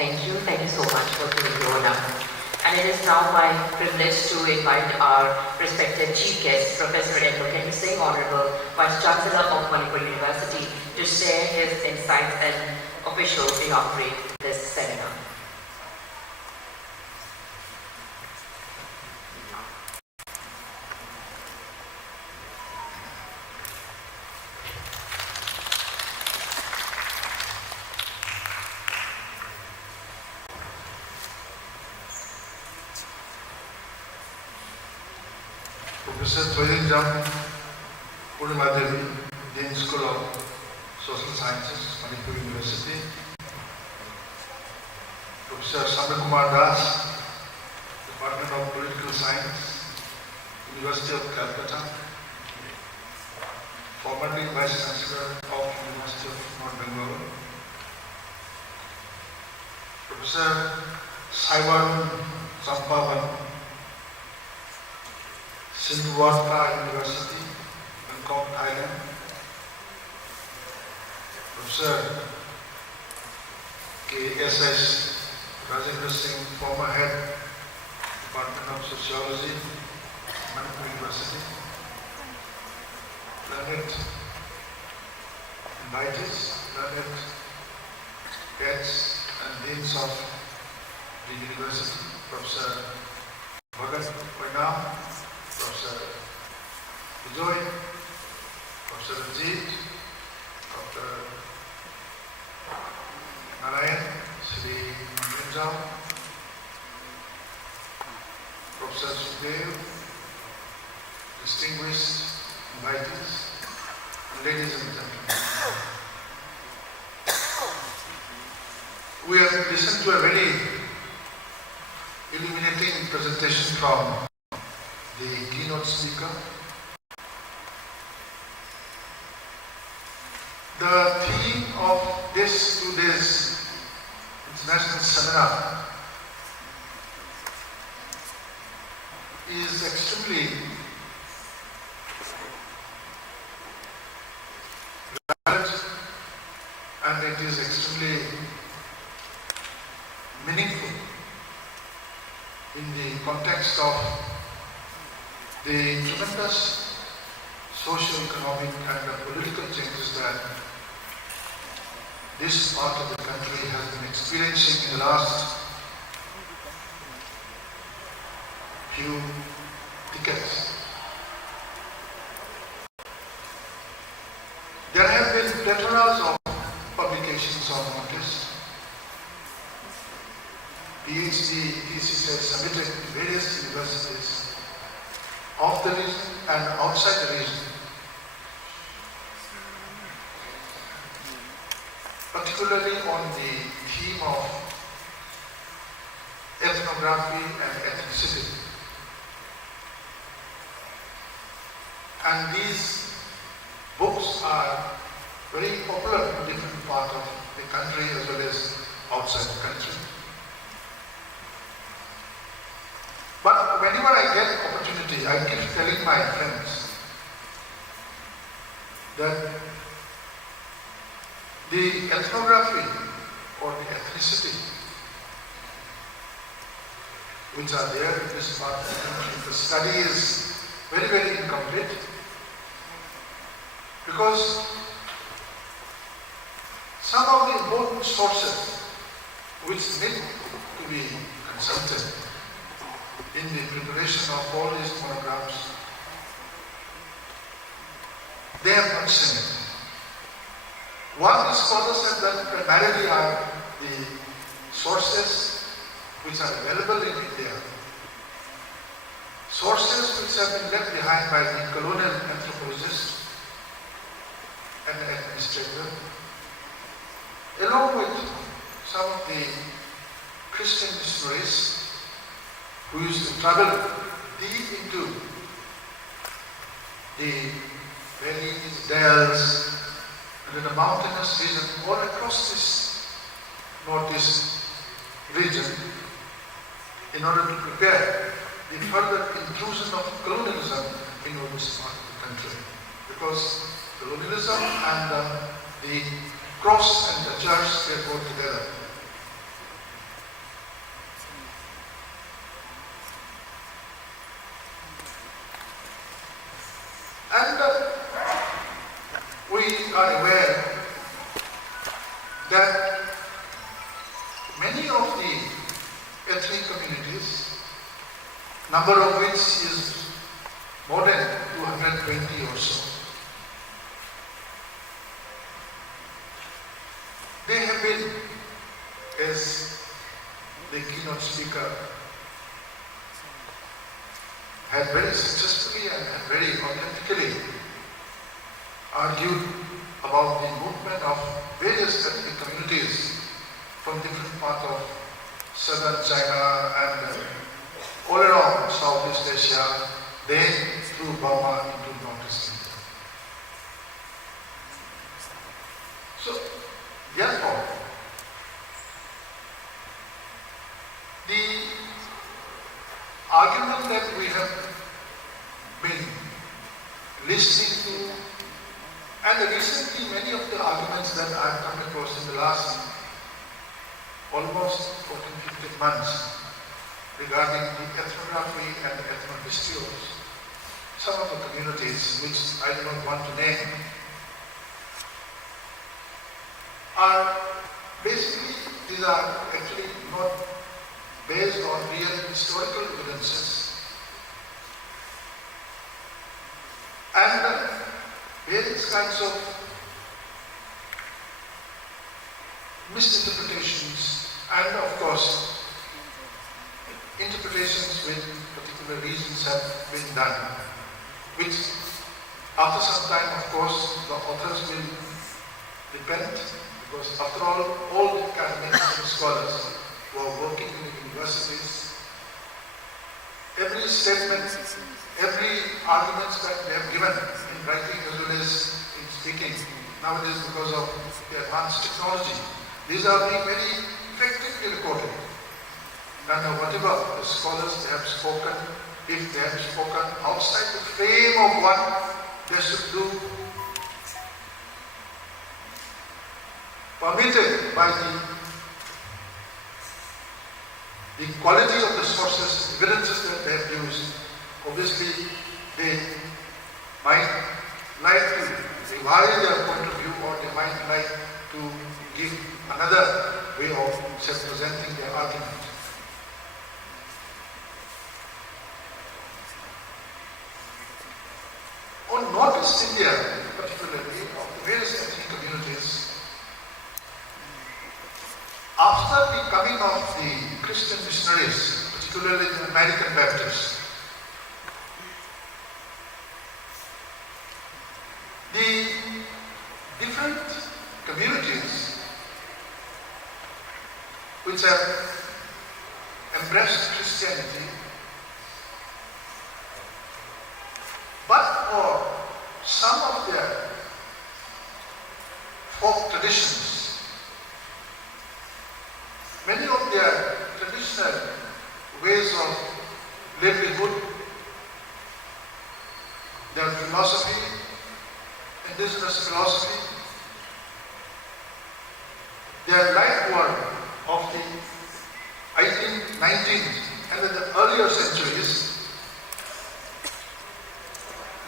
Thank you so much for giving the honor. And it is now my privilege to invite our respected chief guest, Professor M. Singh, Honorable Vice Chancellor of Manipur University, to share his insights and officially inaugurate this seminar. Professor Thoirinjam Purnimadevi, Dean School of Social Sciences, Manipur University. Professor Samir Kumar Das, Department of Political Science, University of Calcutta. Formerly Vice Chancellor of University of North Bengal. Professor Saiwan Sampavan, Sindhwarta University, Bangkok, Thailand. Professor K.S.S. Rajendra Singh, former head, Department of Sociology, Manipur University. Learned invitees, learned heads and deans of the university, Professor Bhagat Painam, Professor Bijoy, Professor Ajit, Dr. Narayan, Sri Manjam, Professor Sudev, distinguished invitees, ladies and gentlemen. We have listened to a very illuminating presentation from the keynote speaker. The theme of this 2 days international seminar is extremely valid and it is extremely meaningful in the context of the tremendous socio-economic and political changes that this part of the country has been experiencing in the last few decades. There have been plenty of publications on this. PhD theses submitted to various universities of the region and outside the region, particularly on the theme of ethnography and ethnicity. And these books are very popular in different parts of the country as well as outside the country. But whenever I get opportunity, I keep telling my friends that the ethnography or the ethnicity which are there in this part of the country, the study is very, very incomplete because some of the important sources which need to be consulted in the preparation of all these monographs, they have not seen it. What the scholars have done primarily are the sources which are available in India, sources which have been left behind by the colonial anthropologists and administrators, along with some of the Christian missionaries who used to travel deep into the valleys, dales, and in the mountainous region all across this northeast region in order to prepare the further intrusion of colonialism in this part of the country. Because colonialism and the cross and the church, they go together. number of which is more than 220 or so. They have been, as the keynote speaker had very successfully and very authentically argued about the movement of various ethnic communities from different parts of southern China and all around Southeast Asia, then through Burma into Northeast India. So, therefore, the argument that we have been listening to, and recently many of the arguments that I have come across in the last almost 14-15 months regarding the ethnography and the ethnohistory of some of the communities, which I do not want to name, are basically, these are actually not based on real historical evidences and various kinds of misinterpretations and of course interpretations with particular reasons have been done, which after some time of course the authors will repent, because after all the academics and scholars who are working in the universities, every statement, every argument that they have given in writing as well as in speaking nowadays because of the advanced technology, these are being very effectively recorded. And whatever the scholars they have spoken, if they have spoken outside the frame of what they should do, permitted by the quality of the sources, evidences that they have used, obviously they might like to revise their point of view, or they might like to give another way of presenting their argument. On Northeast India, particularly, of the various ethnic communities, after the coming of the Christian missionaries, particularly the American Baptists, the different communities which have embraced Christianity, but for some of their folk traditions, many of their traditional ways of livelihood, their philosophy, indigenous philosophy, their life work of the 18th, 19th, and in the earlier centuries,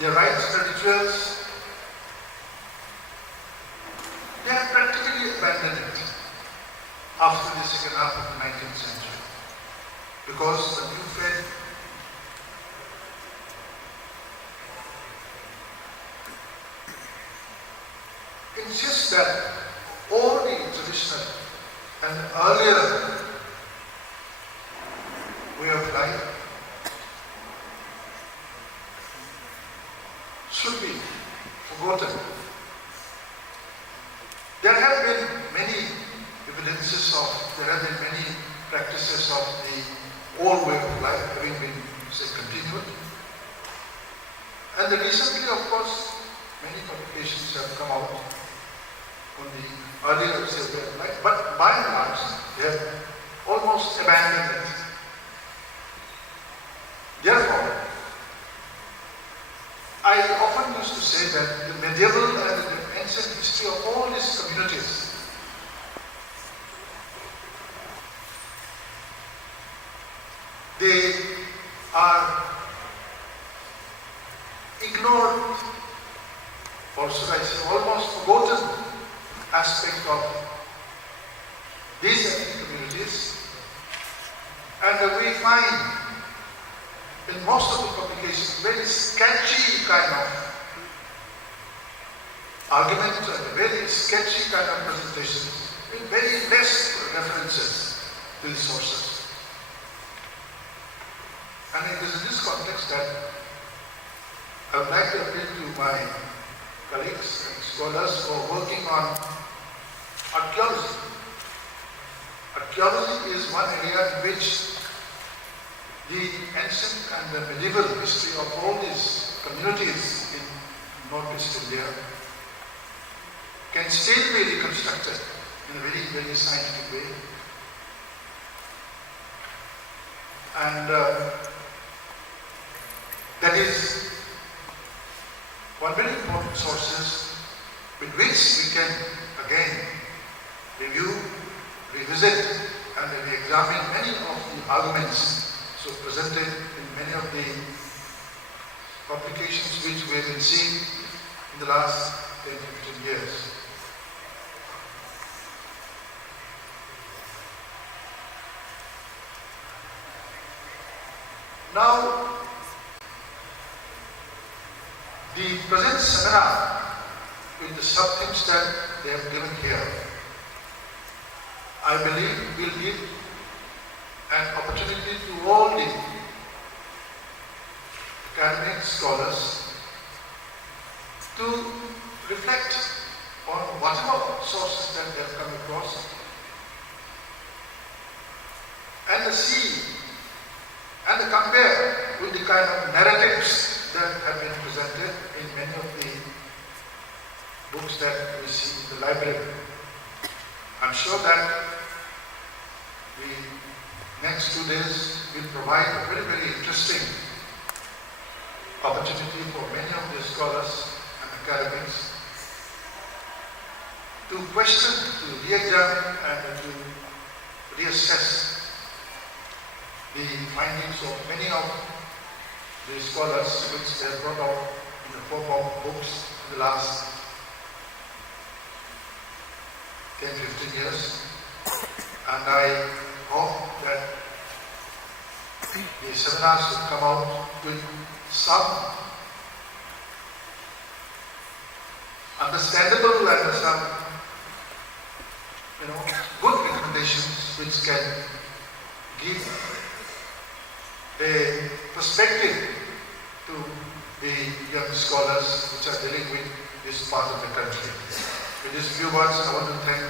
their rites and rituals, they have practically abandoned it after the second half of the 19th century, because the new faith insists that all the traditional and earlier way of life should be forgotten. There have been many evidences of, there have been many practices of the old way of life having been, say, continued. And recently, of course, many publications have come out on the earlier way of life, but by and large, they have almost abandoned it. Therefore, I often used to say that the medieval and the ancient history of all these communities they are ignored, or should I say almost forgotten aspect of these ethnic communities, and we find in most of the publications, very sketchy kind of arguments and very sketchy kind of presentations, with very less references to the sources. And it is in this context that I would like to appeal to my colleagues and scholars who are working on archaeology. Archaeology is one area in which the ancient and the medieval history of all these communities in northeast India can still be reconstructed in a very, very scientific way. And that is one very important sources with which we can again review, revisit, and re-examine many of the arguments so presented in many of the publications which we have been seeing in the last 10-15 years. Now, the present seminar with the sub-themes that they have given here, I believe will give an opportunity to all the academic scholars to reflect on whatever sources that they have come across and see and compare with the kind of narratives that have been presented in many of the books that we see in the library. I'm sure that the next 2 days will provide a very, very interesting opportunity for many of the scholars and academics to question, to re-examine and to reassess the findings of many of the scholars which they have brought out in the form of books in the last 10-15 years. And I hope that the seminars will come out with some understandable and some good recommendations which can give a perspective to the young scholars which are dealing with this part of the country. With these few words, I want to thank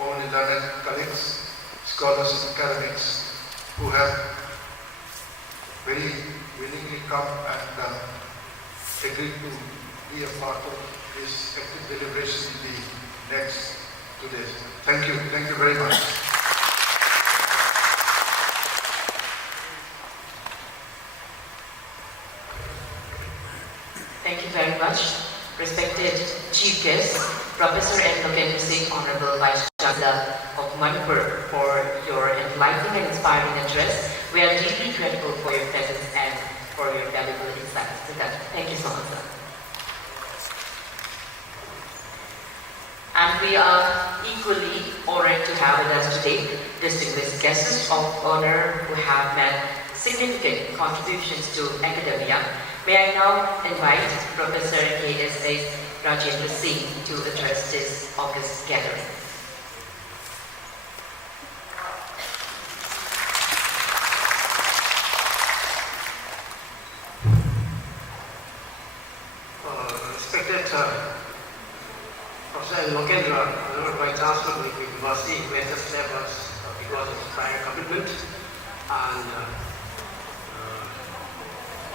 all the learned colleagues, scholars and academics who have very willingly come and agreed to be a part of this active deliberation in the next 2 days. Thank you very much. Thank you very much, respected Chief Guest, Professor N. Loken Singh, Honorable Vice Chancellor of Manipur, for your enlightening and inspiring address. We are deeply grateful for your presence and for your valuable insights. Thank you so much, sir. And we are equally honored to have with us today distinguished guests of honor who have made significant contributions to academia. May I now invite Professor K.S.A. Rajendra Singh to address this august gathering. Respected Professor Lokendra, Honorable Vice Chancellor of the University, who has just left us because of his prior commitment, and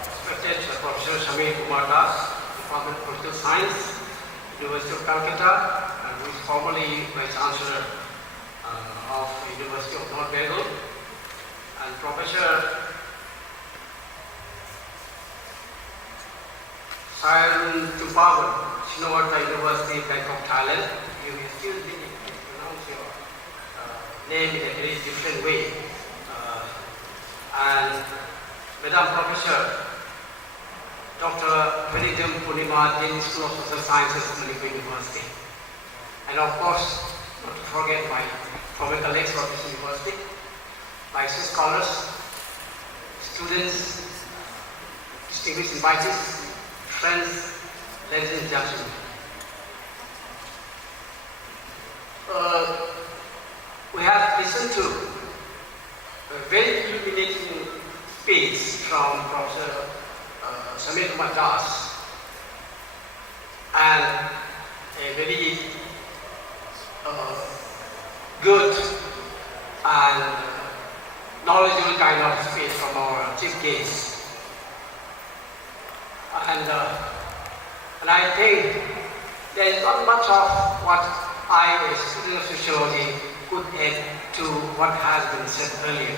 respected Professor Shamir Kumar Das, Department of Political Science, University of Calcutta, and who is formerly Vice Chancellor of University of North Bengal, and Professor Sayan Tumpawan, Shinawatra University, Bangkok, Thailand. You will still be pronounce your name in a very different way. And Madam Professor Dr. Veridam Purnima, Dean School of Social Sciences, Manipur University. And of course, not to forget my former colleagues from this university, my scholars, students, distinguished invitees, friends, ladies and gentlemen. We have listened to a very illuminating speech from Professor Samir Kumar Das, and a very good and knowledgeable kind of speech from our chief guest. And I think there is not much of what I, as a student of sociology, could add to what has been said earlier.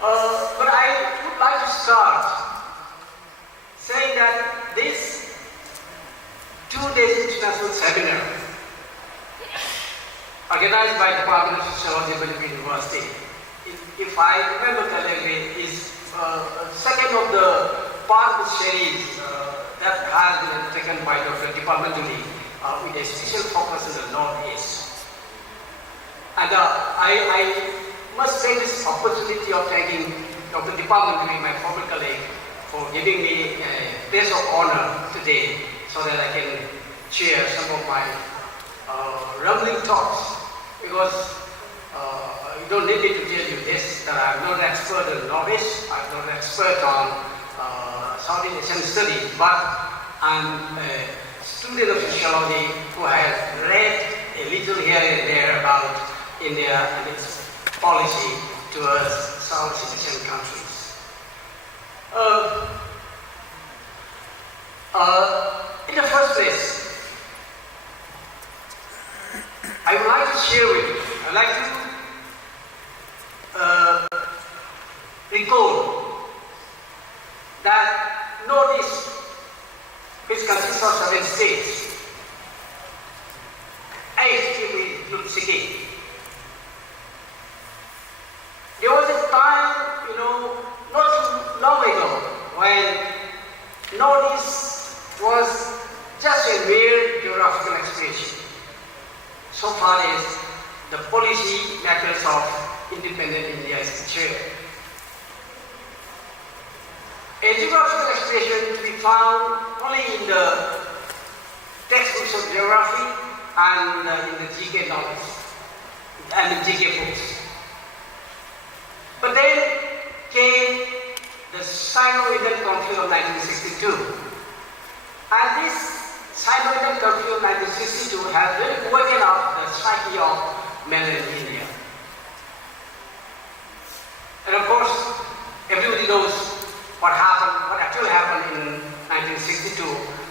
But I would like to start saying that this 2 days international seminar organized by the Department of Sociology at Belgrade University, if I remember correctly, is second of the part of the series that has been undertaken by Dr. departmentally with a special focus in the Northeast. And I must take this opportunity of thanking Dr. departmentally, my former colleague, for giving me a place of honor today so that I can share some of my rumbling thoughts. Because you don't need me to tell you this, that I'm not an expert in Northeast, I'm not an expert on Southeast Asian studies, but I'm a student of sociology who has read a little here and there about India and its policy towards Southeast Asian countries. In the first place, I would like to share with you, I'd like to recall that Northeast, which consists of 7 states, 8 if we include Sikkim. There was a time, not too long ago, when Northeast was just a mere geographical expression, so far as the policy matters of independent India is concerned. A geographical expression to be found only in the textbooks of geography and in the GK novels and the GK books. But then came the Sino-Indian conflict of 1962. And this Sino-Indian conflict of 1962 has really woken up the psyche of men in India. And of course, everybody knows what actually happened in 1962,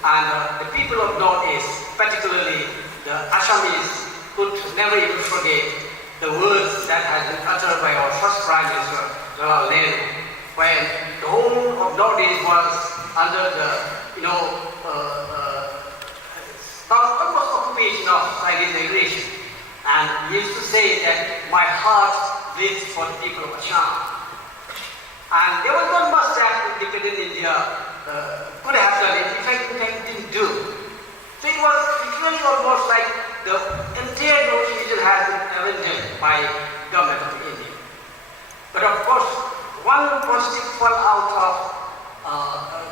and the people of Northeast, particularly the Assamese, could never even forget the words that had been uttered by our first Prime Minister, Jawaharlal Nehru, when the whole of Northeast was under the, almost occupation of Chinese aggression. And he used to say that my heart bleeds for the people of Assam. And there was not much that independent India could have done. In fact, didn't do. So it was really almost like the entire North region has been abandoned by government of India. But of course, one positive fallout of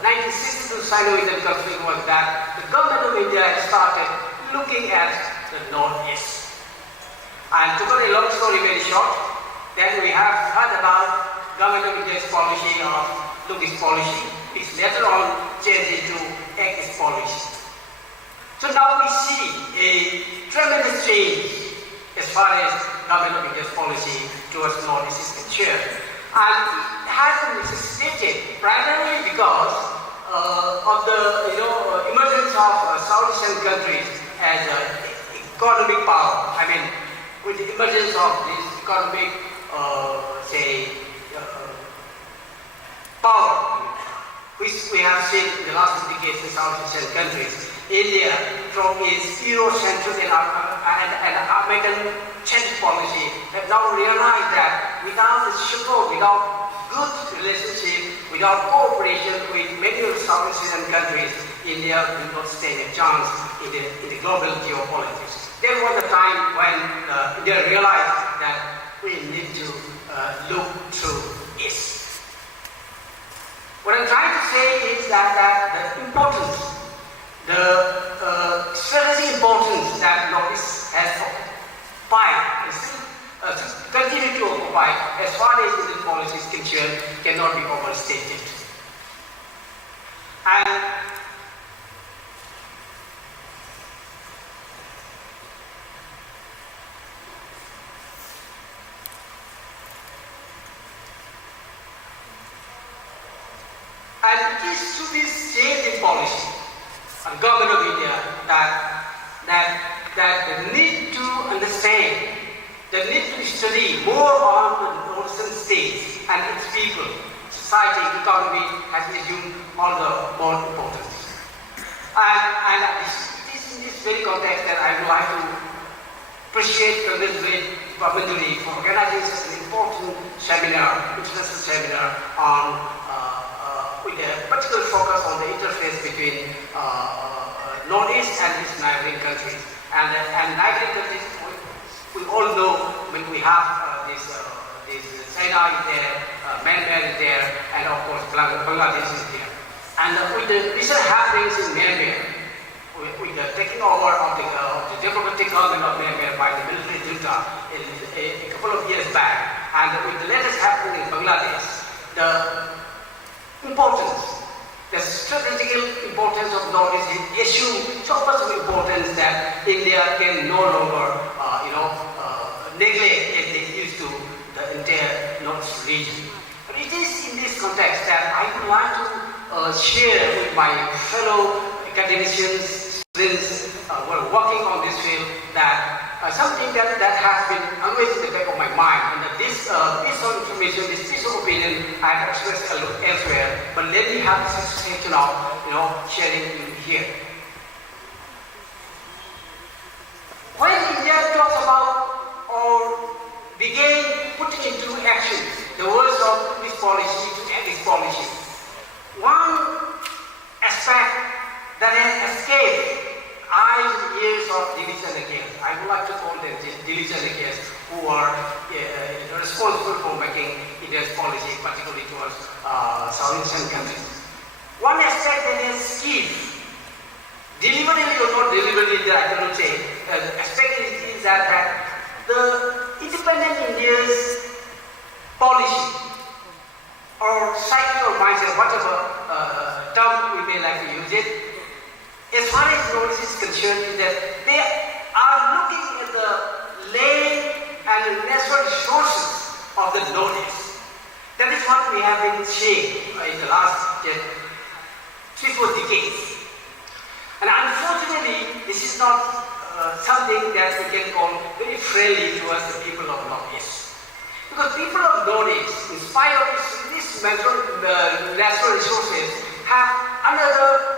1962 Sino-Indian conflict was that the government of India started looking at the Northeast. And to cut a long story very short, then we have heard about government of India's policy of look-east policy, which later on changed into act-east policy. So now we see a tremendous change as far as government of India's policy towards Northeast is concerned. And it has been necessitated primarily because of the emergence of South Asian countries as economic power. I mean, with the emergence of this economic, power, which we have seen in the last decades in South Asian countries. India, from its Eurocentric and American-centric policy, has now realized that without its support, without good relationship, without cooperation with many of the South Asian countries, India will not stand a chance in the global geopolitics. There was a time when India realized that we need to look to east. What I'm trying to say is that the importance, the strategic importance that Northeast has occupied and still continue to occupy as far as Indian policy is concerned cannot be overstated. And it is through this change in policy of government of India that the need to understand, the need to study more on the northern states and its people, society, economy has assumed all the more importance. And it is in this very context that I would like to appreciate the Ministry for organizing such an important seminar, international seminar on with a particular focus on the interface between Northeast and its neighboring countries. And neighboring countries, we all know when we have China is there, Myanmar is there, and of course Bangladesh is there. And with the recent happenings in Myanmar, with the taking over of the democratic government of Myanmar by the military junta a couple of years back, and with the latest happening in Bangladesh, the importance, the strategic importance of Northeast is assumed so much of importance that India can no longer, neglect as it used to the entire North region. But it is in this context that I would like to share with my fellow academicians, students who are working on this field, that something that has been always in the back of my mind, and that this piece of information, this piece of opinion I have expressed elsewhere, but let me have the satisfaction of sharing it here. When India talks about or began putting into action the words of this policy to end this policy, one aspect that has escaped eyes and ears of division against. I would like to call them division against, who are responsible for making India's policy, particularly towards South Asian countries. One aspect that has skipped, deliberately or not deliberately, I cannot say, aspect is that the independent India's policy or psyche or mindset, whatever term we may like to use it, as far as Northeast is concerned, is that they are looking at the land and the natural resources of the Northeast. That is what we have been seeing in the last 3-4 decades. And unfortunately, this is not something that we can call very friendly towards the people of Northeast. Because people of Northeast, in spite of this natural resources, have another